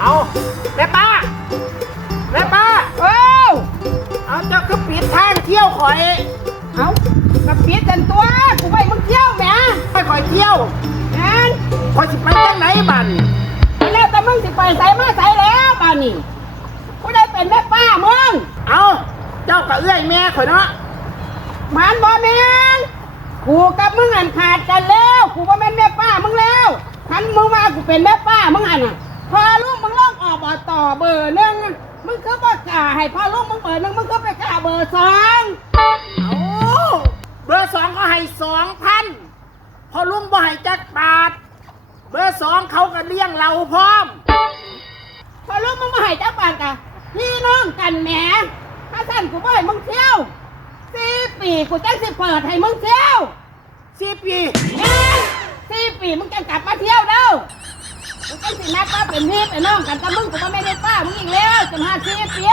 เอาแม่ป้าแม่ป้าเอาเจ้าก็ปิดทางเที่ยวข่อยเอากระปิดกันตัวกูไปมึงเที่ยวแหมไปข่อยเที่ยวงั้นข่อยสิไปจังไหนบัดไปแล้วแต่มึงสิไปใส่มาใส่แล้วบ้านนี่กูได้เป็นแม่ป้ามึงเอาเจ้ากับเอื้อยแม่ข่อยเนาะมันบ่แม่นกูกับมึงอันขาดกันแล้วกูบ่แม่นแม่ป้ามึงแล้วทันมึงมากูเป็นแม่ป้ามึงอันน่ะพอลูกมึงลองออกบ่ต่อเบอร์หนึ่งมึงก็บ่กล้าให้พอลูกมึงเบอร์หนึ่งมึงก็ไปกล้าเบอร์สองเอาเบอร์สองก็ให้2,000พอลุงบ่ให้จักบาทเบอร์สองเขาก็เลี้ยงเราพร้อมพอลูกมึงมาให้จักบาทกะพี่น้องกันแหมถ้าท่านกูบ่ให้มึงเที่ยว4 ปีกูจังสิเปิดให้มึงเที่ยว4 ปี4 ปีมึงจะกลับมาเที่ยวเด้อมึงจังสินับว่าเป็นพี่เป็นน้องกันกับมึงกูก็ไม่ได้ป้ามึงอีกแล้วจน5 4 ปี